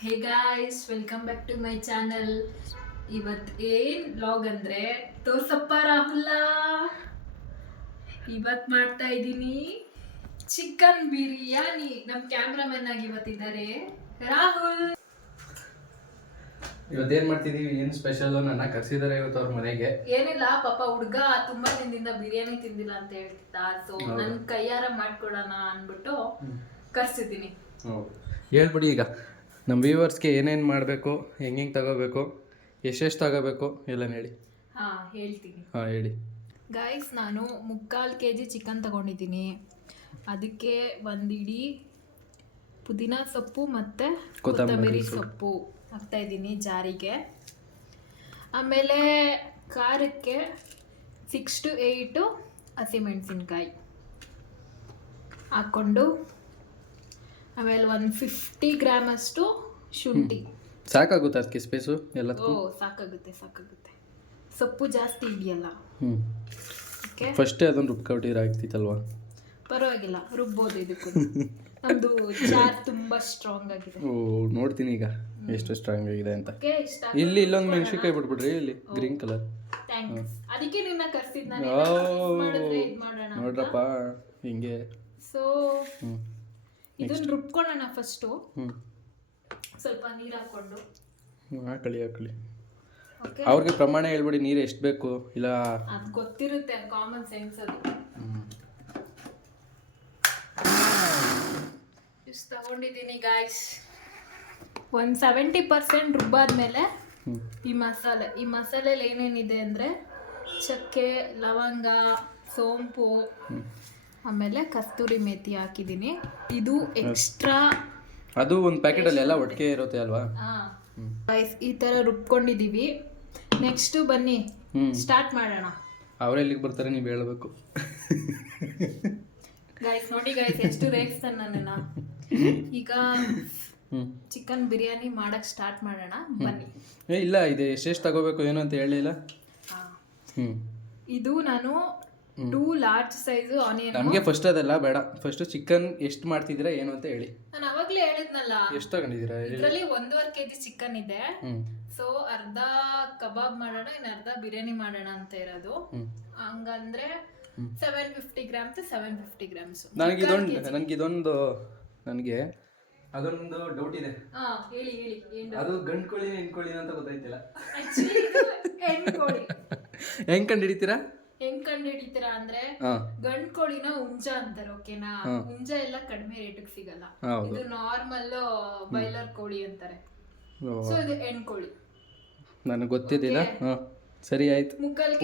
Hey guys, welcome back to my channel. ಇವತ್ತು ಏನ್ vlog ಅಂದ್ರೆ ತೋರ್ಸಪ್ಪ ರಾಹುಲ. ಇವತ್ತು ಮಾಡ್ತಾ ಇದ್ದೀನಿ ಚಿಕನ್ ಬಿರಿಯಾನಿ. ನಮ್ಮ ಕ್ಯಾಮ್ರಾಮನ್ ಆಗಿ ಇವತ್ತಿದ್ದಾರೆ ರಾಹುಲ್. ಇವತ್ತೇನ್ ಮಾಡ್ತಿದೀವಿ, ಏನ್ ಸ್ಪೆಷಲ್? ನನ್ನ ಕರ್ಸಿದಾರೆ ಇವತ್ತು ಅವ್ರ ಮನೆಗೆ. ಏನಿಲ್ಲ, ಪಾಪ ಹುಡ್ಗ ತುಂಬಾ ದಿನದಿಂದ ಬಿರಿಯಾನಿ ತಿಂದಿಲ್ಲ ಅಂತ ಹೇಳ್ತಿದ್ದ. ಸೊ ನನ್ ಕೈಯಾರ ಮಾಡ್ಕೊಡೋಣ ಅನ್ಬಿಟ್ಟು ಕರ್ಸಿದ್ದೀನಿ. ಹೇಳ್ಬಿಡಿ ಈಗ ನಮ್ಮ ವ್ಯೂವರ್ಸ್ಗೆ ಏನೇನು ಮಾಡಬೇಕು, ಹೆಂಗೆ ತಗೋಬೇಕು, ಎಷ್ಟೆಷ್ಟು ತಗೋಬೇಕು ಎಲ್ಲ ಹೇಳಿ. ಹೇಳ್ತೀನಿ. ಹೇಳಿ ಗೈಸ್, ನಾನು 3/4 kg ಚಿಕನ್ ತಗೊಂಡಿದ್ದೀನಿ. ಅದಕ್ಕೆ ಒಂದಿಡೀ ಪುದೀನ ಸೊಪ್ಪು ಮತ್ತು ಕೊತ್ತಂಬರಿ ಸೊಪ್ಪು ಹಾಕ್ತಾ ಇದ್ದೀನಿ ಜಾರಿಗೆ. ಆಮೇಲೆ ಖಾರಕ್ಕೆ 6 to 8 ಹಸಿಮೆಣಸಿನ್ಕಾಯಿ ಹಾಕ್ಕೊಂಡು, ಆಮೇಲೆ 150 ಗ್ರಾಮ್ ಅಷ್ಟು ಶುಂಠಿ. ಸಾಕಾಗುತ್ತೆ ಅದಕ್ಕೆ ಸ್ಪೇಸು ಎಲ್ಲದಕ್ಕೂ? ಸಾಕಾಗುತ್ತೆ. ಸೊಪ್ಪು ಜಾಸ್ತಿ ಇದೆಯಲ್ಲ. ಓಕೆ, ಫಸ್ಟೇ ಅದನ್ನು ರುಬ್ಕೊಟ್ಟಿದ್ರೆ ಆಗ್ತಿತ್ತಲ್ವಾ? ಪರವಾಗಿಲ್ಲ, ರುಬ್ಬೋದು. ಇದಕ್ಕೂ ನಮ್ಮದು ಜಾರ್ ತುಂಬ ಸ್ಟ್ರಾಂಗ್ ಆಗಿದೆ. ನೋಡ್ತೀನಿ ಈಗ ಎಷ್ಟು ಸ್ಟ್ರಾಂಗ್ ಆಗಿದೆ ಅಂತ. ಇಲ್ಲಿ ಇಲ್ಲೊಂದು ಮೆಣಸಿನ್ಕಾಯಿ ಬಿಟ್ಬಿಡ್ರಿ, ಇಲ್ಲಿ ಗ್ರೀನ್ ಕಲರ್. ಥ್ಯಾಂಕ್ಸ್. ಅದಕ್ಕೆ ನಿನ್ನ ಕರ್ಸಿದ್ ನಾನು. ನೋಡ್ರಪ್ಪ ಹಿಂಗೆ. ಸೊ ಇದನ್ನ ರುಬ್ಕೊಳ್ಳೋಣ ಫಸ್ಟು. ಸ್ವಲ್ಪ ನೀರು ಹಾಕೊಂಡು ಹಾಕೊಳ್ಳಿ. ಅವ್ರಿಗೆ ಪ್ರಮಾಣ ಹೇಳ್ಬಿಡಿ, ನೀರು ಎಷ್ಟು ಬೇಕು. ಇಲ್ಲ ಅದು ಗೊತ್ತಿರುತ್ತೆ, ಕಾಮನ್ ಸೆನ್ಸ್ ಅದು. ಇಷ್ಟು ತಗೊಂಡಿದ್ದೀನಿ ಗಾಯ್ಸ್. 70% ರುಬ್ಬಾದ್ಮೇಲೆ ಈ ಮಸಾಲೆಲಿ ಏನೇನಿದೆ ಅಂದರೆ ಚಕ್ಕೆ, ಲವಂಗ, ಸೋಂಪು, ಆಮೇಲೆ ಕಸ್ತೂರಿ ಮೇಥಿ ಹಾಕಿದ್ದೀನಿ. ಇದು ಎಕ್ಸ್ಟ್ರಾ. ಅದು ಒಂದು ಪ್ಯಾಕೆಟಲ್ಲಿ ಎಲ್ಲ ಒಟ್ಟಿಗೆ ಇರುತ್ತೆ ಅಲ್ವಾ? ಗೈಸ್, ಈ ಥರ ರುಬ್ಕೊಂಡಿದ್ದೀವಿ. ನೆಕ್ಸ್ಟು ಬನ್ನಿ ಸ್ಟಾರ್ಟ್ ಮಾಡೋಣ. ಅವರೆಲ್ಲಿಗೆ ಬರ್ತಾರೆ ನೀವು ಹೇಳಬೇಕು. ಗೈಸ್ ನೋಡಿ ಗೈಸ್, ಎಷ್ಟು ರೇಗಿಸ್ತಾನೆ ನನ್ನನ್ನ. ಈಗ ಚಿಕನ್ ಬಿರಿಯಾನಿ ಮಾಡಕ್ ಸ್ಟಾರ್ಟ್ ಮಾಡೋಣ ಬನ್ನಿ. ಇಲ್ಲ, ಇದು ಎಷ್ಟೆಷ್ಟು ತಗೋಬೇಕು ಏನು ಅಂತ ಹೇಳಿಲ್ಲ. ಇದು ನಾನು 2 large size ಆನಿಯನ್. ನಮಗೆ ಫಸ್ಟ್ ಅದೆಲ್ಲ ಬೇಡ, ಫಸ್ಟ್ ಚಿಕನ್ ಎಷ್ಟು ಮಾಡ್ತಿದ್ದೀರಾ ಏನು ಅಂತ ಹೇಳಿ. ನಾನು ಅವಾಗಲೇ ಹೇಳಿದ್ನಲ್ಲ. ಎಷ್ಟು ತಗೊಂಡಿದ್ದೀರಾ? ಇದರಲ್ಲಿ 1.5 kg ಚಿಕನ್ ಇದೆ. ಸೊ ಅರ್ಧ ಕಬಾಬ್ ಮಾಡೋಣ, ಇನ್ನು ಅರ್ಧ ಬಿರಿಯಾನಿ ಮಾಡೋಣ ಅಂತ ಇರೋದು. ಹಂಗಂದ್ರೆ 750 grams 750 grams. ನನಗೆ ಅದೊಂದು ಡೌಟ್ ಇದೆ. ಹೇಳಿ. ಅದು ಗಂಡು ಕೋಳಿ ಹೆಣ್ಕೋಳಿ ಅಂತ ಗೊತ್ತಾಯ್ತಿಲ್ಲ. ಹೆಂಗ್ ಕಂಡು ಅಂದ್ರೆ ಗಂಡ್ ಕೋಳಿನ ಹುಂಜ ಅಂತಾರೆ. ಓಕೆನಾ? ಹುಂಜ ಎಲ್ಲ ಕಡಿಮೆ ರೇಟಿಗೆ ಸಿಗಲ್ಲ. ಇದು ನಾರ್ಮಲ್ ಬಾಯ್ಲರ್ ಕೋಳಿ ಅಂತಾರೆ. ಸೊ ಇದು ಹೆಣ್ಕೋಳಿ. ನನಗೆ ಗೊತ್ತಿದ್ದಿಲ್ಲ. ಸರಿ ಆಯ್ತು.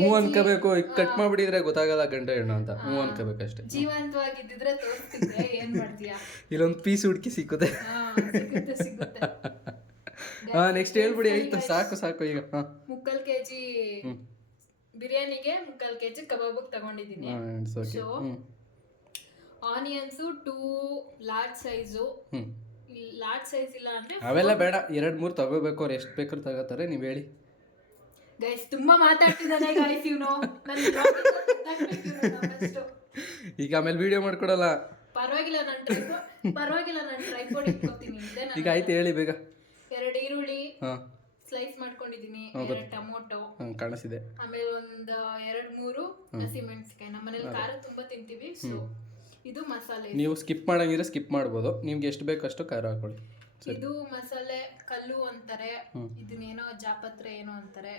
ಹೂ ಅನ್ಕೋಬೇಕು. ಕಟ್ ಮಾಡ್ಬಿಟ್ಟಿದ್ರೆ ಗೊತ್ತಾಗಲ್ಲ ಗಂಡ ಹೆಣ್ಣು ಅಂತ. ಹೂ ಅನ್ಕೋಬೇಕಷ್ಟೇ. ಜೀವಂತವಾಗಿದ್ದಿದ್ರೆ ತೋರಿಸ್ತಿದ್ರೆ ಏನ್ ಮಾಡ್ತೀಯಾ? ಇಲ್ಲೊಂದು ಪೀಸ್ ಹುಡುಕಿ ಸಿಕ್ಕುತ್ತೆ. ನೆಕ್ಸ್ಟ್ ಹೇಳ್ಬಿಡಿ. ಆಯ್ತು, ಸಾಕು ಈಗ. 3/4 kg ಬಿರಿಯಾನಿಗೆ 3/4 kg ಕಬಾಬ್ ತಗೊಂಡಿದ್ದೀನಿ. So onions 2 large size. Large size ಇಲ್ಲ ಅಂದ್ರೆ ಅವೆಲ್ಲ ಬೇಡ, 2-3 ತಗೋಬೇಕು. ಅವ್ರು ಎಷ್ಟು ಬೇಕಾದ್ರೂ ತಗೋತಾರೆ, ನೀವು ಹೇಳಿ. ಗೈಸ್, ತುಂಬಾ ಮಾತಾಡ್ತಿದ್ದಾನೆ ಗೈಸ್ ಇವನು. ಈಗ ಆಮೇಲೆ ವಿಡಿಯೋ ಮಾಡ್ಕೊಡಲ್ಲ. ಪರವಾಗಿಲ್ಲ, ನಾನು ಟ್ರೈಪಾಡ್ ಇಟ್ಕೊತೀನಿ. ಈಗ ಆಯ್ತು, ಹೇಳಿ ಬೇಗ. 2 ಈರುಳ್ಳಿ ಸ್ಲೈಸ್ ಮಾಡ್ಕೊಂಡಿದ್ದೀನಿ. 2 ಟೊಮೊಟೊ ಕಾಣಿಸಿದೆ. ಆಮೇಲೆ ಒಂದು 2-3 ಹಸಿಮೆಣಸಿನಕಾಯಿ. ನಮ್ಮನೇಲಿ ಖಾರ ತುಂಬಾ ತಿಂತೀವಿ. ಸೊ ಇದು ಮಸಾಲೆ. ನೀವು ಸ್ಕಿಪ್ ಮಾಡಂಗಿದ್ರೆ ಸ್ಕಿಪ್ ಮಾಡ್ಬೋದು. ನಿಮ್ಗೆ ಎಷ್ಟು ಬೇಕು ಅಷ್ಟು ಖಾರ ಹಾಕೊಳ್ಳಿ. ಇದು ಮಸಾಲೆ ಕಲ್ಲು ಅಂತಾರೆ, ಇದನ್ನೇನೋ ಜಾಪತ್ರೆ ಏನೋ ಅಂತಾರೆ.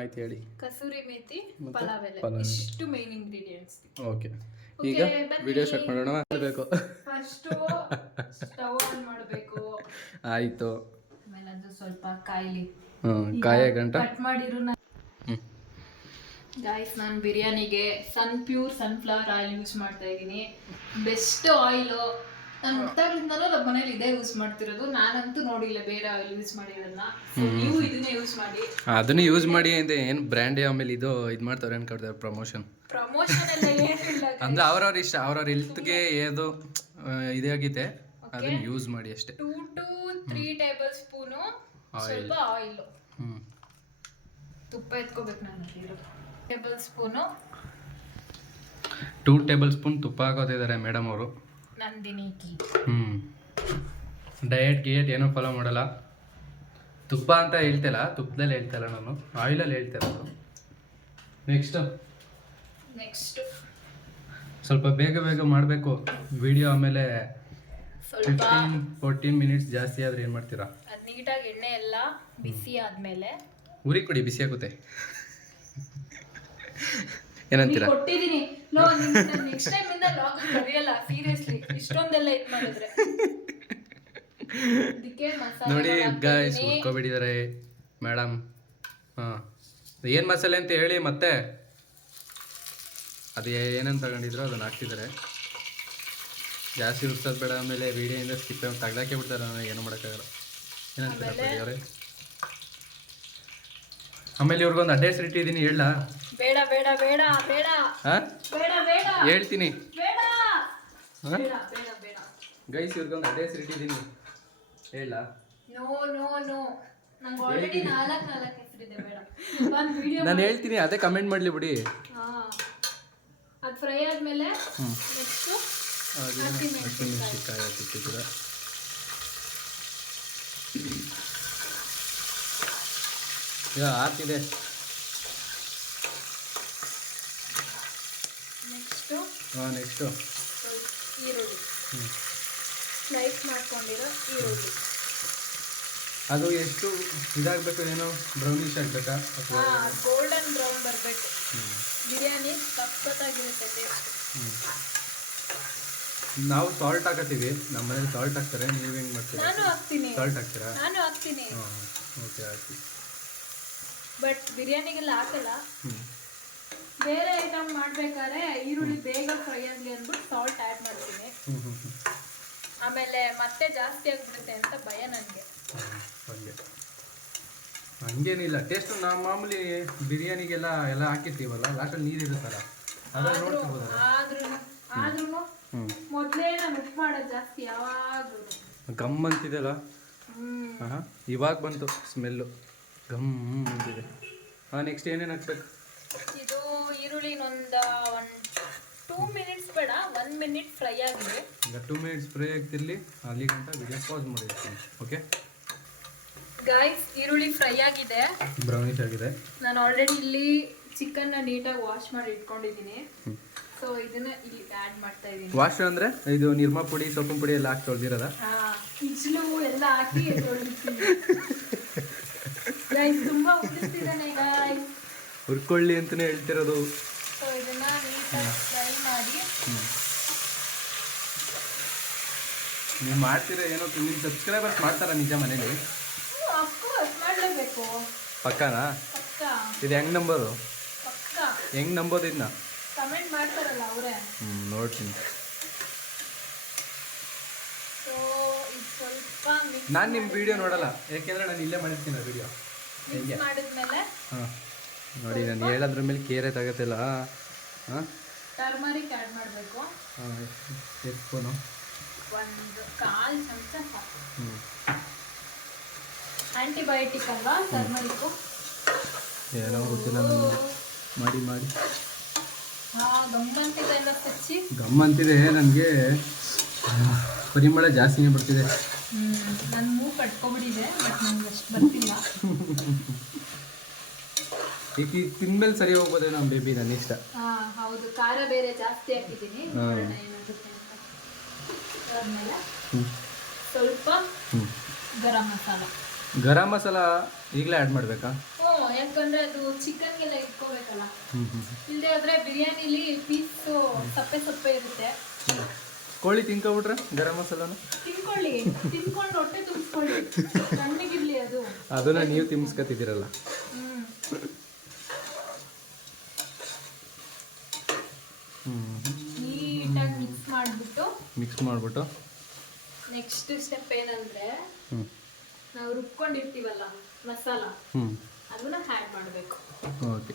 ಆಯ್ತು ಹೇಳಿ. ಕಸೂರಿ ಮೇಥಿ, ಪಲಾವ್ ಎಲೆ, ಇಷ್ಟು ಮೇನ್ ಇಂಗ್ರೀಡಿಯೆಂಟ್ಸ್. ಓಕೆ, ಈಗ ವಿಡಿಯೋ ಸ್ಟಾರ್ಟ್ ಮಾಡೋಣ. ಫಸ್ಟ್ ಸ್ಟವ್ ಆನ್ ಮಾಡಬೇಕು. ಆಯ್ತು. ಆಮೇಲೆ ಅದು ಸ್ವಲ್ಪ ಕಾಯಿಲಿ. ಕಾಯ ಗಂಟ ಕಟ್ ಮಾಡಿರು. ಗೈಸ್, ನಾನು ಬಿರಿಯಾನಿಗೆ ಪ್ಯೂರ್ ಸನ್ಫ್ಲವರ್ ಆಯಿಲ್ ಯೂಸ್ ಮಾಡ್ತಾ ಇದ್ದೀನಿ. Best oil. ನಾನು ಹುಟ್ಟಾಗ್ಲಿಂದಲೂ ನಮ್ಮ ಮನೇಲಿ ಇದೇ ಯೂಸ್ ಮಾಡ್ತಿರೋದು. ನಾನಂತೂ ನೋಡಿಲ್ಲ ಬೇರೆ ಆಯಿಲ್ ಯೂಸ್ ಮಾಡಿರೋದನ್ನ. ನೀವು ಇದನ್ನೇ ಯೂಸ್ ಮಾಡಿ. ಅದನ್ನೇ ಯೂಸ್ ಮಾಡಿ ಅಂತ ಏನು ಬ್ರ್ಯಾಂಡ್ ಆಮೇಲೆ ಇದು ಮಾಡ್ತಾರೆ ಅನ್ಕೊಡ್ತಾರೆ. ಪ್ರಮೋಷನ್ ಎಲ್ಲ ಏನಿಲ್ಲ ಅಂದ್ರೆ ಅವ್ರವ್ರ ಇಷ್ಟ, ಅವ್ರವ್ರ ಹೆಲ್ತ್ಗೆ ಏದು ಇದಾಗಿದೆ ಅದನ್ನ ಯೂಸ್ ಮಾಡಿ ಅಷ್ಟೇ. 2 to 3 tablespoon ಸ್ವಲ್ಪ ಆಯಿಲ್. ತುಪ್ಪ ಎತ್ಕೋಬೇಕು. ನಾನು 2 tablespoon ತುಪ್ಪ ಹಾಕೋತಿದ್ದಾರೆ ಮೇಡಮ್ ಅವರು. ನಂದಿನಿ ಕೀ. ಡಯಟ್ ಗಿಯಟ್ ಏನೂ ಫಾಲೋ ಮಾಡಲ್ಲ. ತುಪ್ಪ ಅಂತ ಹೇಳ್ತಿಲ್ಲ, ತುಪ್ಪದಲ್ಲಿ ಹೇಳ್ತಿಲ್ಲ ನಾನು, ಆಯಿಲಲ್ಲಿ ಹೇಳ್ತಿರೋದು. ನೆಕ್ಸ್ಟ್ ಸ್ವಲ್ಪ ಬೇಗ ಬೇಗ ಮಾಡಬೇಕು ವಿಡಿಯೋ. ಆಮೇಲೆ ಸ್ವಲ್ಪ 15-14 ಮಿನಿಟ್ಸ್ ಜಾಸ್ತಿ ಆದರೆ ಏನು ಮಾಡ್ತೀರಾ? ಅದು ನೀಟಾಗಿ ಎಣ್ಣೆ ಎಲ್ಲ ಬಿಸಿ ಆದಮೇಲೆ ಉರಿ ಕೊಡಿ, ಬಿಸಿ ಆಗುತ್ತೆ. ಏನಂತೀರಾ? ಕೊಟ್ಟಿದ್ದೀನಿ. ನೆಕ್ಸ್ಟ್ ಟೈಮ್ ಇಂದ ಲಾಗ್ ಕರೆಯಲ್ಲ ಸೀರಿಯಸ್ಲಿ, ಇಷ್ಟೊಂದೆಲ್ಲ ಇದು ಮಾಡಿದ್ರೆ. ನೋಡಿ ಗಾಯ್ಸ್, ಹುರ್ಕೊಬಿಟ್ಟಿದ್ದಾರೆ ಮೇಡಮ್. ಹಾಂ, ಏನು ಮಸಾಲೆ ಅಂತ ಹೇಳಿ ಮತ್ತೆ. ಅದು ಏನಂತ ತಗೊಂಡಿದ್ರು ಅದನ್ನು ಹಾಕ್ತಿದ್ದಾರೆ. ಜಾಸ್ತಿ ಹುರ್ಸೋದು ಬೇಡ, ಆಮೇಲೆ ವಿಡಿಯೋಯಿಂದ ಸ್ಕಿಪ್ ತೆಗ್ದಾಕೆ ಬಿಡ್ತಾರೆ. ನನಗೆ ಏನು ಮಾಡೋಕ್ಕಾಗಲ್ಲ. ಏನಂತಾರೆ ಅವರೇ? ಆಮೇಲೆ ಇವ್ರಿಗೊಂದು ಅಡ್ರೆಸ್ ಇಟ್ಟಿದ್ದೀನಿ, ಹೇಳ? ಬೇಡ ಬೇಡ ಬೇಡ ಬೇಡ. ಹಾಂ, ಬೇಡ ಬೇಡ ಹೇಳ್ತೀನಿ. ಬೇಡ ಹಾಂ ಬೇಡ ಬೇಡ ಬೇಡ ಗೈಸ್, ಇವ್ರಿಗೊಂದು ಅಡ್ರೆಸ್ ಇಟ್ಟಿದ್ದೀನಿ, ಹೇಳ? ನೋ ನೋ ನೋ, ನಂಗೆ ಆಲ್ರೆಡಿ 4 ಹೆಸರಿದೆ. ಬೇಡ, ಒಂದು ವಿಡಿಯೋ ನಾನು ಹೇಳ್ತೀನಿ, ಅದೇ ಕಮೆಂಟ್ ಮಾಡಲಿ ಬಿಡಿ. ಹಾಂ, ಅದು ಫ್ರೈ ಆದಮೇಲೆ ನೆಕ್ಸ್ಟು ಹಸಿಮೆಣಸಿನ್ಕಾಯಿ ಹಾಕಿಟ್ಟಿದ್ದೀರ. ಈಗ ಆಗ್ತಿದೆ. ನೆಕ್ಸ್ಟು ಈರುಳ್ಳಿ, ಸ್ಲೈಸ್ ಮಾಡ್ಕೊಂಡಿರೋ ಈರುಳ್ಳಿ. ಅದು ಎಷ್ಟು ಇದಾಗಬೇಕು, ಏನೋ ಬ್ರೌನಿಶ್ ಆಗಬೇಕಾ? ಗೋಲ್ಡನ್ ಬ್ರೌನ್ ಬರಬೇಕು. ಬಿರಿಯಾನಿ ಸಖತ್ತಾಗಿರುತ್ತೆ ಟೇಸ್ಟ್. ನಾವು ಸಾಲ್ಟ್ ಹಾಕತ್ತೀವಿ, ನಮ್ಮ ಮನೇಲಿ ಸಾಲ್ಟ್ ಹಾಕ್ತಾರೆ. ನೀವು ಹೆಂಗೆ ಮಾಡ್ತೀರಾ? ನಾನು ಹಾಕ್ತೀನಿ. ಸಾಲ್ಟ್ ಹಾಕ್ತೀರಾ? ನಾನು ಹಾಕ್ತೀನಿ. ಹಾಂ, ಓಕೆ, ಹಾಕಿ. ಬಟ್ ಬಿರಿಯಾನಿಗೆಲ್ಲ ಹಾಕಲ್ಲ. ಬೇರೆ ಐಟಮ್ ಮಾಡ್ಬೇಕಾದ್ರೆ ಈರುಳ್ಳಿ ಬೇಗ ಫ್ರೈ ಆಗಲಿ ಅಂದ್ಬಿಟ್ಟು ಸಾಲ್ಟ್ ಆ್ಯಡ್ ಮಾಡ್ತೀನಿ. ಆಮೇಲೆ ಮತ್ತೆ ಜಾಸ್ತಿ ಆಗಿಬಿಡುತ್ತೆ ಅಂತ ಭಯ ನನಗೆ. ಹಂಗೇನಿಲ್ಲ, ಟೇಸ್ಟ್ ನಾವು ಮಾಮೂಲಿ ಬಿರಿಯಾನಿಗೆಲ್ಲ ಎಲ್ಲ ಹಾಕಿರ್ತೀವಲ್ಲ, ಲಾಸ್ಟಲ್ಲಿ ನೀರು ಇರುತ್ತಲ್ಲ, ಅದನ್ನು ನೋಡ್ತಿರ್ಬೋದಲ್ಲ. ಆದ್ರೂ ಮೊದಲೇ ನಾನು ಉಪ್ಪು ಮಾಡೋದು ಜಾಸ್ತಿ ಯಾವಾಗಲೂ. ಗಮ್ ಅಂತಿದೆಲ್ಲ. ಹಾಂ, ಇವಾಗ ಬಂತು ಸ್ಮೆಲ್ಲು, ಗಮ್ ಅಂತಿದೆ. ಹಾಂ, ನೆಕ್ಸ್ಟ್ ಏನೇನು ಹಾಕ್ಬೇಕು? ಇದು ಈರುಳ್ಳಿ ಒಂದು 2 ಮಿನಿಟ್ಸ್ ಬೇಡ, 1 ಮಿನಿಟ್ ಫ್ರೈ ಆಗಿದೆ. ಈಗ 2 ಮಿನಿಟ್ಸ್ ಫ್ರೈ ಆಗ್ತಿರಲಿ, ಅಲ್ಲಿ ಗಂಟ ವಿಡಿಯೋ ಪಾಸ್ ಮಾಡಿರ್ತೀನಿ. ಓಕೆ ಗಾಯ್ಸ್, ಈರುಳ್ಳಿ ಫ್ರೈ ಆಗಿದೆ, ಬ್ರೌನಿಶ್ ಆಗಿದೆ. ನಾನು ಆಲ್ರೆಡಿ ಇಲ್ಲಿ ಚಿಕನ್ನ ನೀಟಾಗಿ ವಾಶ್ ಮಾಡಿ ಇಟ್ಕೊಂಡಿದ್ದೀನಿ. ಸೊ ಇದನ್ನ ಇಲ್ಲಿ ಆ್ಯಡ್ ಮಾಡ್ತಾ ಇದ್ದೀನಿ. ವಾಶ್ ಅಂದರೆ ಇದು ನಿರ್ಮಾ ಪುಡಿ, ಸೊಪ್ಪಿನ ಪುಡಿ ಎಲ್ಲ ಹಾಕಿ ತೊಳೆದಿರೋದ? ಇಜ್ಲು ಎಲ್ಲ ಹಾಕಿ ತೊಳೆದಿರ್ತೀನಿ. ಗಾಯ್ಸ್, ತುಂಬ ಉಳಿಸ್ತಿದ್ದಾನೆ ಗಾಯ್ಸ್, ಹುರ್ಕೊಳ್ಳಿ ಅಂತಲೇ ಹೇಳ್ತಿರೋದು. ಸೊ ಇದನ್ನ ನೀಟಾಗಿ ಫ್ರೈ ಮಾಡಿ. ನೀವು ಮಾಡ್ತೀರಾ ಏನೋ? ನಿಮ್ಮ ಸಬ್ಸ್ಕ್ರೈಬರ್ಸ್ ಮಾಡ್ತಾರಾ ನಿಜ ಮನೇಲಿ? ಅಫ್ಕೋರ್ಸ್ ಮಾಡಲೇಬೇಕು. ಪಕ್ಕಾನಾ? ಪಕ್ಕ. ಇದು ಹೆಂಗೆ ನಂಬೋದು? ಪಕ್ಕ. ಹೆಂಗೆ ನಂಬೋದು ಇದನ್ನ? ಕಮೆಂಟ್ ಮಾಡ್ತಾರಲ್ಲ ಅವರೇ. ನೋಡ್ತೀನಿ. ಸೊ ಇದು ಸ್ವಲ್ಪ ನಾನು ನಿಮ್ಮ ವಿಡಿಯೋ ನೋಡಲ್ಲ, ಯಾಕೆಂದರೆ ನಾನು ಇಲ್ಲೇ ಮಾಡಿರ್ತೀನಿ ವಿಡಿಯೋ. ಮಿಕ್ಸ್ ಮಾಡಿದ್ಮೇಲೆ ಹಾಂ, ನೋಡಿ ನಾನು ಹೇಳೋದ್ರ ಮೇಲೆ ಕೇರೆ ತಗೋತಿಲ್ಲ. ಹಾಂ, ಟರ್ಮರಿಕ್ ಆ್ಯಡ್ ಮಾಡಬೇಕು. ಹಾಂ, ಎಷ್ಟು ಸ್ಪೂನು? 1/4 ಚಮಚ ಸಾಕು. ಆಂಟಿಬಯೋಟಿಕ್ ಅಲ್ವಾ ಟರ್ಮರಿಕ್ಕು? ಏನೋ ಗೊತ್ತಿಲ್ಲ ನನಗೆ. ಮಾಡಿ ಗಮ್ಮಂತಿದೆ ಎಲ್ಲ ಹಚ್ಚಿ. ಗಮ್ಮಂತಿದೆ, ನನಗೆ ಪರಿಮಳ ಜಾಸ್ತಿನೇ ಬರ್ತಿದೆ. ನನ್ನ ಮೂಗು ಕಟ್ಕೊಬಿಟ್ಟಿದೆ, ಬಟ್ ನನಗೆ ಅಷ್ಟು ಬರ್ತಿಲ್ಲ. ಈಗ ತಿಂದ್ಮೇಲೆ ಸರಿ ಹೋಗ್ಬೋದೇ ನಮ್ಮ ಬೇಬಿ, ನನ್ನ ಇಷ್ಟ. ಹೌದು, ಖಾರ ಬೇರೆ ಜಾಸ್ತಿ ಹಾಕಿದ್ದೀನಿ. ಆದ್ಮೇಲೆ ಸ್ವಲ್ಪ ಗರಂ ಮಸಾಲ ಈಗಲೇ ಆ್ಯಡ್ ಮಾಡಬೇಕಾ? ಯಾಕಂದ್ರೆ ಅದು ಚಿಕನ್ಗೆಲ್ಲ ಇಟ್ಕೋಬೇಕಲ್ಲ. ಇಲ್ಲದೆ ಆದ್ರೆ ಬಿರಿಯಾನಿಲಿ ಪೀಸು ಸಪ್ಪೆ ಇರುತ್ತೆ. ಕೋಳಿ ತಿನ್ಕೊಬಿಟ್ರೆ ಗರಂ ಮಸಾಲಾನ ತಿನ್ಕೊಂಡು ಹೊಟ್ಟೆ ತುಂಬಿಸ್ಕೊಳ್ಳಿ, ತಣ್ಣಗಿರ್ಲಿ ಅದು. ಅದನ್ನ ನೀವು ತಿನ್ಸ್ಕೊತಿದ್ದೀರಲ್ಲ. ನೀಟಾಗಿ ಮಿಕ್ಸ್ ಮಾಡಿಬಿಟ್ಟು ನೆಕ್ಸ್ಟ್ ಸ್ಟೆಪ್ ಏನಂದ್ರೆ ನಾವು ರುಬ್ಕೊಂಡಿರ್ತೀವಲ್ಲ ಮಸಾಲ, ಅದನ್ನ ಆ್ಯಡ್ ಮಾಡಬೇಕು. ಓಕೆ,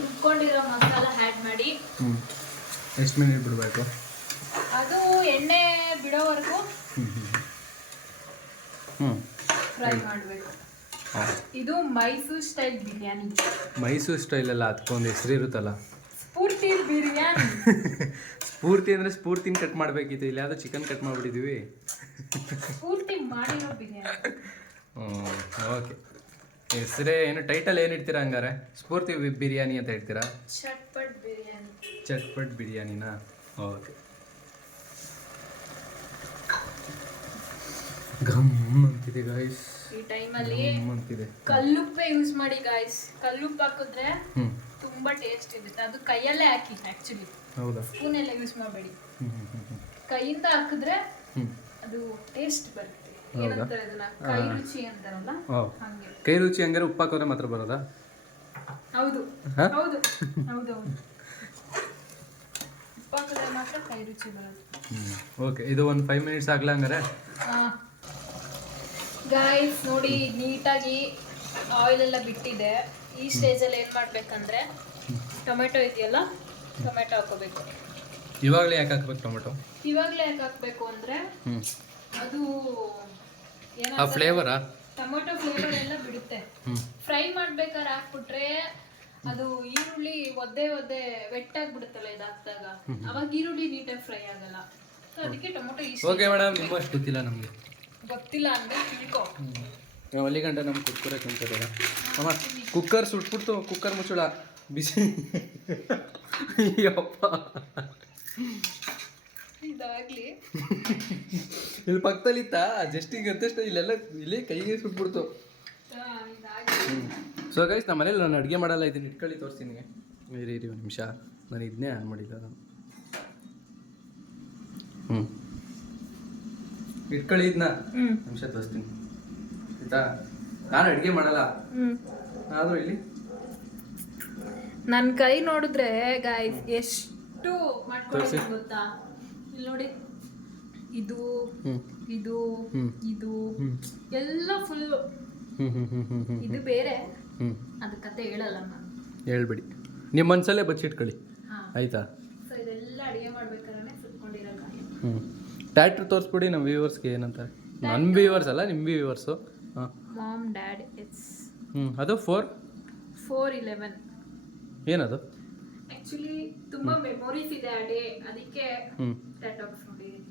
ರುಬ್ಕೊಂಡಿರೋ ಮಸಾಲ ಆ್ಯಡ್ ಮಾಡಿ. ಎಷ್ಟು ಮಿನಿಟ್ ಬಿಡಬೇಕು? ಅದು ಎಣ್ಣೆ ಬಿಡೋವರೆಗೂ ಫ್ರೈ ಮಾಡಬೇಕು. ಇದು ಮೈಸೂರು ಸ್ಟೈಲ್ ಬಿರಿಯಾನಿ. ಮೈಸೂರು ಸ್ಟೈಲ್ ಅಲ್ಲ, ಅದಕ್ಕೊಂದು ಹೆಸರು ಇರುತ್ತಲ್ಲ. ಸ್ಫೂರ್ತಿ ಬಿರಿಯಾನಿ. ಚಿಕನ್. ಸ್ಫೂರ್ತಿ ಅಂದರೆ ಸ್ಫೂರ್ತಿನ ಕಟ್ ಮಾಡಬೇಕಿತ್ತು, ಇಲ್ಲ ಯಾವುದೋ ಚಿಕನ್ ಕಟ್ ಮಾಡಿಬಿಟ್ಟಿದ್ದೀವಿ. ಸ್ಫೂರ್ತಿ ಮಾಡಿರೋ ಬಿರಿಯಾನಿ. ಓಕೆ, ಹೆಸರೇ ಏನು, ಟೈಟಲ್ ಏನು ಇಡ್ತೀರಾ ಹಂಗಾರೆ? ಸ್ಫೂರ್ತಿ ಬಿರಿಯಾನಿ ಅಂತ ಹೇಳ್ತೀರಾ? ಚಟ್ಪಟ್ ಬಿರಿಯಾನಿ. ಚಟ್ಪಟ್ ಬಿರಿಯಾನಿನಾ? ಓಕೆ. ಘಮ್ ಅಂತಿದೆ ಗಾಯ್ಸ್. ಈ ಟೈಮಲ್ಲಿ ಅಂತಿದೆ. ಕಲ್ಲುಪ್ಪೆ ಯೂಸ್ ಮಾಡಿ ಗಾಯ್ಸ್. ಕಲ್ಲುಪ್ಪು ಹಾಕಿದ್ರೆ ತುಂಬಾ ಟೇಸ್ಟ್ ಇರುತ್ತೆ. ಅದು ಕೈಯಲ್ಲೇ ಹಾಕಿ ಆಕ್ಚುಲಿ. ಹೌದಾ? ಸ್ಪೂನ್ ಎಲ್ಲ ಯೂಸ್ ಮಾಡಬೇಡಿ. ಕೈಯಿಂದ ಹಾಕಿದ್ರೆ ಅದು ಟೇಸ್ಟ್ ಬರುತ್ತೆ. ಏನಂತಾರೆ ಅದನ್ನ, ಕೈ ರುಚಿ ಅಂತಾರಲ್ಲ ಹಂಗೆ. ಕೈ ರುಚಿ ಹಂಗಾರೆ ಉಪ್ಪು ಹಾಕೋದ್ರೆ ಮಾತ್ರ ಬರೋದಾ? ಹೌದು ಹೌದು ಹೌದು ಹೌದು. ಉಪ್ಪು ಹಾಕಿದ್ರೆ ಮಾತ್ರ ಕೈ ರುಚಿ ಬರೋದು. ಓಕೆ, ಇದು ಒಂದು 5 ಮಿನಿಟ್ಸ್ ಆಗಲ್ಲ ಹಂಗಾರೆ? ಗಾಯ್ಸ್ ನೋಡಿ, ನೀಟಾಗಿ ಆಯಿಲ್ ಎಲ್ಲ ಬಿಟ್ಟಿದೆ. ಈ ಸ್ಟೇಜಲ್ಲಿ ಏನು ಮಾಡಬೇಕಂದ್ರೆ, ಟೊಮೆಟೊ ಇದೆಯಲ್ಲ, ಟೊಮೆಟೊ ಹಾಕೋಬೇಕು. ಇವಾಗಲೇ ಯಾಕೆ ಹಾಕ್ಬೇಕು ಟೊಮೆಟೊ? ಇವಾಗಲೇ ಯಾಕೆ ಹಾಕಬೇಕು ಅಂದರೆ ಅದು ಆ ಫ್ಲೇವರಾ? ಟೊಮೆಟೊ ಫ್ಲೇವರ್ ಎಲ್ಲ ಬಿಡುತ್ತೆ. ಫ್ರೈ ಮಾಡ್ಬೇಕಾದ್ರೆ ಹಾಕ್ಬಿಟ್ರೆ ಅದು ಈರುಳ್ಳಿ ಒದ್ದೆ ವೆಟ್ಟಾಗಿ ಬಿಡುತ್ತಲ್ಲ ಇದು ಹಾಕಿದಾಗ, ಅವಾಗ ಈರುಳ್ಳಿ ನೀಟಾಗಿ ಫ್ರೈ ಆಗಲ್ಲ. ಸೊ ಅದಕ್ಕೆ ಟೊಮೆಟೊ ಇಷ್ಟ. ಓಕೆ ಮೇಡಮ್, ನಿಮಗೂ ಅಷ್ಟು ಗೊತ್ತಿಲ್ಲ ನಮಗೆ. ಗೊತ್ತಿಲ್ಲ ಅಂದರೆ ತಿಳ್ಕೊ. ಅಲ್ಲಿ ಗಂಟೆ ನಮ್ಗೆ ಕುಕ್ಕರೇ ತಿಂತಿರಲ್ಲ ಅಮ್ಮ. ಕುಕ್ಕರ್ ಸುಟ್ಬಿಡ್ತು, ಕುಕ್ಕರ್ ಮುಚ್ಚಳ ಬಿಸಿ. ಯಪ್ಪ, ಇದಾಗಲಿ. ಇಲ್ಲಿ ಪಕ್ಕದಲ್ಲಿ ಇತ್ತಾ, ಜಸ್ಟ್ ಈಗ ಅಂತಷ್ಟು ಇಲ್ಲೆಲ್ಲ ಇಲ್ಲಿ ಕೈಗೆ ಸುಟ್ಬಿಡ್ತು. ಸೊ ಗೈಸ್, ನಮ್ಮ ಮನೇಲಿ ನಾನು ಅಡುಗೆ ಮಾಡಲ್ಲ, ಇದನ್ನ ಇಟ್ಕೊಳ್ಳಿ ತೋರಿಸ್ತೀನಿ ನಿಮಗೆ. ಇರಿ ಒಂದು ನಿಮಿಷ, ನಾನು ಇದನ್ನೇ ಆನ್ ಮಾಡಿಲ್ಲ ನಾನು. ಇಟ್ಕೊಳ್ಳಿ ಇದನ್ನ, ನಿಮಿಷ ತೋರಿಸ್ತೀನಿ ಆಯ್ತಾ. ನಾನು ಅಡುಗೆ ಮಾಡಲ್ಲ, ಆದರೂ ಇಲ್ಲಿ ನನ್ನ ಕೈ ನೋಡಿದ್ರೆ ಗಾಯ್ಸ್ ಎಷ್ಟು ಮಾಡ್ಕೊಳ್ತೀನಿ ಗೊತ್ತಾ? ಇಲ್ಲಿ ನೋಡಿ, ಇದು ಇದು ಇದು ಎಲ್ಲ ಫುಲ್. ಇದು ಬೇರೆ, ಅದ ಕತೆ ಹೇಳಲ್ಲ ನಾನು. ಹೇಳ್ಬಿಡಿ, ನಿಮ್ಮ ಮನಸ್ಸಲ್ಲೇ ಬಚ್ಚಿಟ್ಕೊಳ್ಳಿ ಆಯ್ತಾ. ಸೊ ಇದೆಲ್ಲ ಅಡುಗೆ ಮಾಡ್ಬೇಕಾದ್ರೆ ಸುತ್ಕೊಂಡಿರೋ ಕಾಯಿ. ಟ್ಯಾಟ್ರ್ ತೋರಿಸ್ಬಿಡಿ ನಮ್ಮ ವ್ಯೂವರ್ಸ್ಗೆ. ಏನಂತಾರೆ? ನನ್ನ ವ್ಯೂವರ್ಸ್ ಅಲ್ಲ, ನಿಮ್ಮ ವ್ಯೂವರ್ಸು. ಮಾಮ್ ಡ್ಯಾಡ್ ಇಟ್ಸ್ ಅದು 411. ಏನದು? ಆಕ್ಚುಲಿ ತುಂಬಾ ಮೆಮೊರೀಸ್ ಇದೆ ಆ ಡೇ, ಅದಕ್ಕೆ ಟ್ಯಾಟೂ ಹಾಕ್ಸ್ಕೊಂಡಿದ್ದೀನಿ.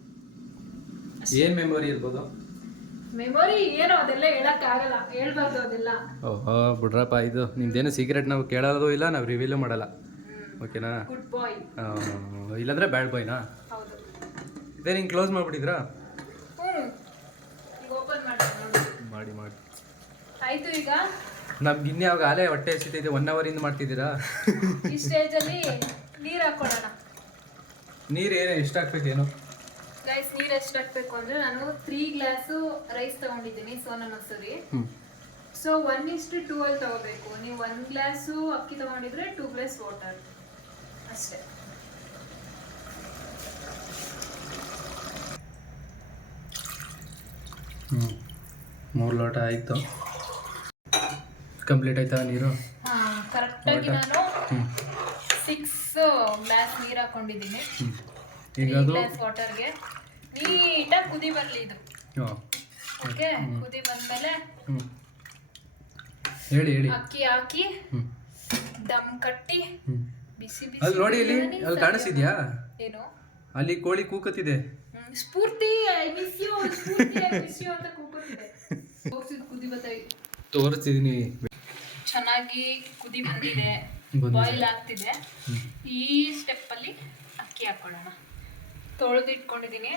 ಏನು ಮೆಮೊರಿ ಇರ್ಬೋದು? ಮೆಮೊರಿ ಏನೋ ಅದೆಲ್ಲ ಹೇಳಕ್ ಆಗಲ್ಲ, ಹೇಳ್ಬಾರ್ದು ಅದೆಲ್ಲ. ಓಹೋ ಬಿಡ್ರಪ್ಪ, ಇದು ನಿಮ್ದೇನು ಸೀಕ್ರೆಟ್ ನಾವು ಕೇಳೋದು ಇಲ್ಲ, ನಾವು ರಿವೀಲು ಮಾಡಲ್ಲ. ಓಕೆನಾ? ಗುಡ್ ಬಾಯ್. ಇಲ್ಲಾಂದ್ರೆ ಬ್ಯಾಡ್ ಬಾಯ್ನಾ? ಹೌದು. ಇದೇ ಹಿಂಗೆ ಕ್ಲೋಸ್ ಮಾಡಿಬಿಟ್ಟಿದ್ರಾ? ಓಪನ್ ಮಾಡಿ ಆಯ್ತು. ಈಗ ನಮ್ಗೆ ಇನ್ಯಾವಾಗ ಆಲೇ ಹೊಟ್ಟೆ ಹಸಿತೈತೆ, 1 ಅವರಿಂದ ಮಾಡ್ತಿದ್ದೀರಾ? ಈ ಸ್ಟೇಜಲ್ಲಿ ನೀರು ಹಾಕೊಳ್ಳೋಣ. ನೀರು ಏನು ಎಷ್ಟು ಹಾಕ್ಬೇಕೇನು ಗೈಸ್? ನೀರು ಎಷ್ಟು ಹಾಕ್ಬೇಕು ಅಂದರೆ, ನಾನು 3 ಗ್ಲಾಸು ರೈಸ್ ತೊಗೊಂಡಿದ್ದೀನಿ, ಸೋನಾ ಮಸೂರಿ. ಸೊ 1:12 ತಗೋಬೇಕು. ನೀವು 1 ಗ್ಲಾಸು ಅಕ್ಕಿ ತೊಗೊಂಡಿದ್ರೆ 2 ಗ್ಲಾಸ್ ವಾಟರ್ ಅಷ್ಟೇ. ಹ್ಞೂ 3 ಲೋಟ ಆಯಿತು. ಕಂಪ್ಲೀಟ್ ಆಯ್ತಾ ನೀರು? ಹಾಂ, ಕರೆಕ್ಟಾಗಿ ನಾನು 6 ಗ್ಲಾಸ್ ನೀರು ಹಾಕೊಂಡಿದ್ದೀನಿ. ಈಗ 3 ಗ್ಲಾಸ್ ವಾಟರ್ಗೆ ನೀಟಾಗಿ ಕುದಿ ಬರಲಿ ಇದು. ಓಕೆ, ಕುದಿ ಬಂದಮೇಲೆ ಹೇಳಿ ಅಕ್ಕಿ ಹಾಕಿ ದಮ್ ಕಟ್ಟಿ ಬಿಸಿ ಬಿಸಿ. ಅಲ್ಲಿ ನೋಡಿ, ಅಲ್ಲಿ ಕಾಣಿಸಿದ್ಯಾ? ಏನು? ಅಲ್ಲಿ ಕೋಳಿ ಕೂಕತ್ತಿದೆ. Spoorthi I miss you, Spoorthi I miss you ಅಂತ ಕೂಗುತ್ತಿದೆ. ಕುದಿ ತೋರಿಸ್ತಿದ್ದೀನಿ. ಚೆನ್ನಾಗಿ ಕುದಿ ಬಂದಿದೆ, ಬಾಯ್ಲ್ ಆಗ್ತಿದೆ. ಈ ಸ್ಟೆಪ್ಪಲ್ಲಿ ಅಕ್ಕಿ ಹಾಕೊಳ್ಳೋಣ. ತೊಳೆದು ಇಟ್ಕೊಂಡಿದ್ದೀನಿ.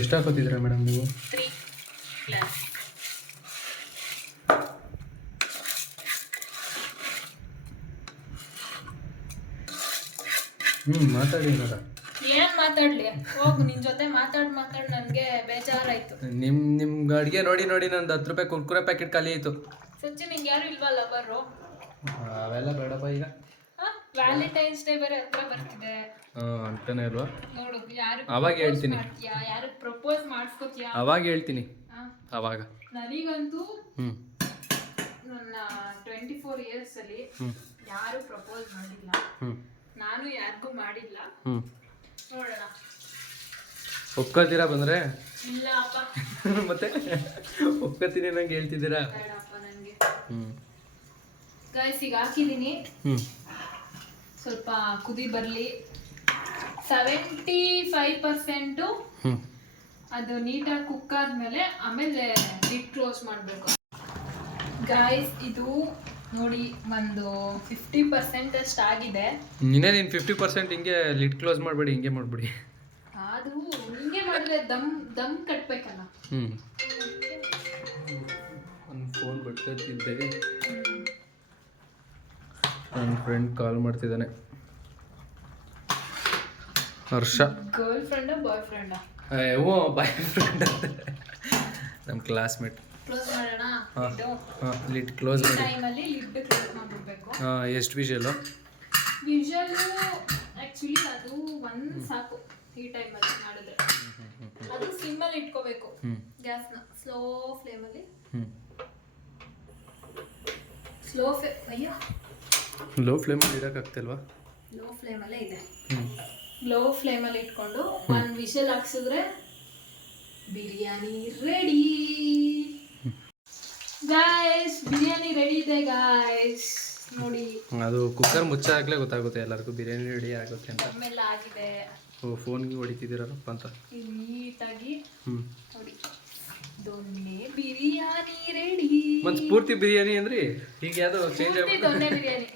ಎಷ್ಟು ಹಾಕೋತಿದ್ದೀರಾ ಮೇಡಮ್ ನೀವು? 3 ಗ್ಲಾಸ್. ಮಾತಾಡಿ ನೋಡ. ಏನ್ ಮಾತಾಡ್ಲಿ? ಹೋಗು, ನಿನ್ ಜೊತೆ ಮಾತಾಡ್ ನನ್ಗೆ ಬೇಜಾರಾಯ್ತು. ನಿಮ್ಗೆ ಅಡುಗೆ ನೋಡಿ ನಂದು 10 ರೂಪಾಯಿ ಕುರ್ಕುರೆ ಪ್ಯಾಕೆಟ್ ಖಾಲಿ ಆಯಿತು. ಸಚ್ಚಿ, ನಿಂಗೆ ಯಾರು ಇಲ್ವಲ್ಲ ಬರೋ? ಅವೆಲ್ಲ ಬೇಡಪ್ಪ ಈಗ. ವ್ಯಾಲೆಂಟೈನ್ಸ್ ಡೇ ಬೇರೆ ಹತ್ರ ಬರ್ತಿದೆ. ಅಂತಾನೆ ಅಲ್ವಾ? ನೋಡು, ಯಾರು ಅವಾಗ ಹೇಳ್ತೀನಿ, ಯಾರು ಪ್ರಪೋಸ್ ಮಾಡಿಸ್ಕೋತೀಯಾ ಅವಾಗ ಹೇಳ್ತೀನಿ. ಅವಾಗ ನನಗಂತೂ ನನ್ನ 24 ಇಯರ್ಸ್ ಅಲ್ಲಿ ಯಾರು ಪ್ರಪೋಸ್ ಮಾಡಿಲ್ಲ, ನಾನು ಯಾರಿಗೂ ಮಾಡಿಲ್ಲ. ನೋಡೋಣ, ಒಪ್ಕೋತೀರಾ ಬಂದ್ರೆ? ಇಲ್ಲ ಅಪ್ಪ. ಮತ್ತೆ ಒಪ್ಕೋತೀನಿ ನಂಗೆ ಹೇಳ್ತಿದ್ದೀರಾ? ಬೇಡಪ್ಪ ನನಗೆ. ಗೈಸ್, ಈಗ ಹಾಕಿದ್ದೀನಿ. ಸ್ವಲ್ಪ ಕುದಿ ಬರಲಿ. 75% ಅದು ನೀಟಾಗಿ ಕುಕ್ ಆದ್ಮೇಲೆ ಆಮೇಲೆ ಲಿಡ್ ಕ್ಲೋಸ್ ಮಾಡಬೇಕು. ಗಾಯ್ಸ್ ಇದು ನೋಡಿ ಒಂದು 50% ಅಷ್ಟು ಆಗಿದೆ. ನೀನು 50% ಹಿಂಗೆ ಲಿಡ್ ಕ್ಲೋಸ್ ಮಾಡಬೇಡಿ, ಹಿಂಗೆ ಮಾಡಿಬಿಡಿ. ಅದು ಹಿಂಗೆ ಮಾಡಿದ್ರೆ ದಮ್ ಕಟ್ಬೇಕಲ್ಲ. ಒಂದು ಫೋನ್ ಬಡ್ತಿದ್ದೆ, ನನ್ನ ಫ್ರೆಂಡ್ ಕಾಲ್ ಮಾಡ್ತಿದ್ದಾನೆ. ಹರ್ಷ. ಗರ್ಲ್ ಫ್ರೆಂಡಾ ಬಾಯ್ ಫ್ರೆಂಡಾ? ಓ ಬಾಯ್ ಫ್ರೆಂಡ್, ನಮ್ಮ ಕ್ಲಾಸ್ಮೇಟ್. ಕ್ಲೋಸ್ ಮಾಡೋಣ. ಲಿಡ್ ಕ್ಲೋಸ್ ಮಾಡಿ. ಟೈಮಲ್ಲಿ ಲಿಡ್ ಕ್ಲೋಸ್ ಮಾಡಿಬಿಡ್ಬೇಕು. ಎಷ್ಟು ವಿಷಲು? ವಿಷಲು ಆ್ಯಕ್ಚುಲಿ ಅದು ಒಂದು ಸಾಕು ಈ ಟೈಮಲ್ಲಿ ಮಾಡಿದ್ರೆ. ಅದು ಸಿಮ್ಮಲ್ಲಿ ಇಟ್ಕೋಬೇಕು ಗ್ಯಾಸ್ನ, ಸ್ಲೋ ಫ್ಲೇಮಲ್ಲಿ. ಲೋ ಫ್ಲೇಮಲ್ಲಿ ಇಡೋಕ್ಕಾಗ್ತಿಲ್ವಾ? ಲೋ ಫ್ಲೇಮಲ್ಲೇ ಇದೆ. ಲೋ ಫ್ಲೇಮಲ್ಲಿ ಇಟ್ಕೊಂಡು ಒಂದು ವಿಷಲ್ ಹಾಕ್ಸಿದ್ರೆ biryani ready. Guys biryani ready ಇದೆ ಗಾಯ್ಸ್, ನೋಡಿ. ಅದು ಕುಕ್ಕರ್ ಮುಚ್ಚಾಗಲೇ ಗೊತ್ತಾಗುತ್ತೆ ಎಲ್ಲರಿಗೂ ಬಿರಿಯಾನಿ ರೆಡಿ ಆಗುತ್ತೆ ಅಂತ. ಆಮೇಲೆ ಆಗಿದೆ. ಓ ಫೋನ್ಗೆ ಹೊಡಿತಿದ್ದೀರಪ್ಪ ಅಂತ ನೀಟಾಗಿ ನೋಡಿ. ದೊನ್ನೆ ಬಿರಿಯಾನಿ ರೆಡಿ. ಮತ್ತೆ ಪೂರ್ತಿ ಬಿರಿಯಾನಿ ಅಂದ್ರೆ ಈಗ ಯಾವ್ದು ಚೇಂಜ್ ದೊನ್ನೆ ಬಿರಿಯಾನಿ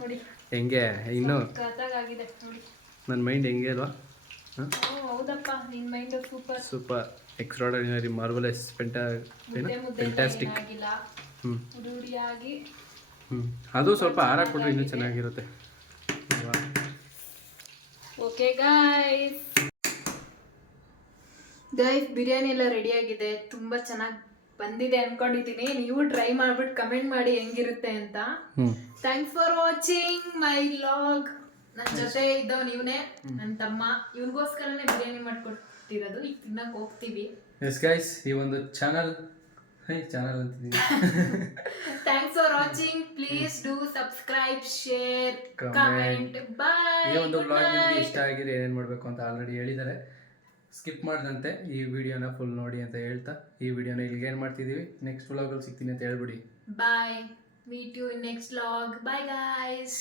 ನೋಡಿ ಹೆಂಗೆ ಇನ್ನು ಕತ್ತಾಗಿದೆ ನೋಡಿ. ನನ್ನ ಮೈಂಡ್ ಹೆಂಗೆ ಅಲ್ವಾ? ಹೌದಪ್ಪ, ನಿನ್ mind super super extraordinary marvellous fantastic. ಉಡುರಿಯಾಗಿ ಅದು ಸ್ವಲ್ಪ ಆರ ಕೊಟ್ರೆ ಇನ್ನೂ ಚೆನ್ನಾಗಿರುತ್ತೆ. ಓಕೆ ಗಾಯ್ಸ್ ಬಿರಿಯಾನಿ ಎಲ್ಲ ರೆಡಿ ಆಗಿದೆ. ತುಂಬ ಚೆನ್ನಾಗಿ ಬಂದಿದೆ ಅನ್ಕೊಂಡಿದ್ದೀನಿ. ನೀವು ಟ್ರೈ ಮಾಡ್ಬಿಟ್ಟು ಕಮೆಂಟ್ ಮಾಡಿ ಹೆಂಗಿರುತ್ತೆ ಅಂತ. Thanks for watching my vlog. ನನ್ನ ಜೊತೆ ಇದ್ದವ್ ನೀವನೇ, ನನ್ನ ತಮ್ಮ. ಇವನಿಗೋಸ್ಕರನೇ ಬಿರಿಯಾನಿ ಮಾಡ್ಕೊಡ್ತಿರೋದು. ಈಗ ತಿನ್ನಕ್ಕೆ ಹೋಗ್ತೀವಿ. ಎಸ್ ಗೈಸ್, ಈ ಒಂದು ಚಾನಲ್ ಅಂತಿದ್ದೀನಿ. Thanks for watching. Please do subscribe, share, comment. Bye. ಈ ಒಂದು ವ್ಲಾಗ್ ನಿಮಗೆ ಇಷ್ಟ ಆಗಿದ್ರೆ ಏನೇನು ಮಾಡಬೇಕು ಅಂತ ಆಲ್ರೆಡಿ ಹೇಳಿದ್ದಾರೆ. ಸ್ಕಿಪ್ ಮಾಡಿದಂತೆ ಈ ವಿಡಿಯೋನ ಫುಲ್ ನೋಡಿ ಅಂತ ಹೇಳ್ತಾ ಈ ವಿಡಿಯೋನ ಇಲ್ಲಿಗೆ ಏನು ಮಾಡ್ತಿದ್ದೀವಿ. ನೆಕ್ಸ್ಟ್ ವ್ಲಾಗಲ್ಲಿ ಸಿಗ್ತೀನಿ ಅಂತ ಹೇಳ್ಬಿಡಿ. Bye. Meet you in next vlog. Bye guys.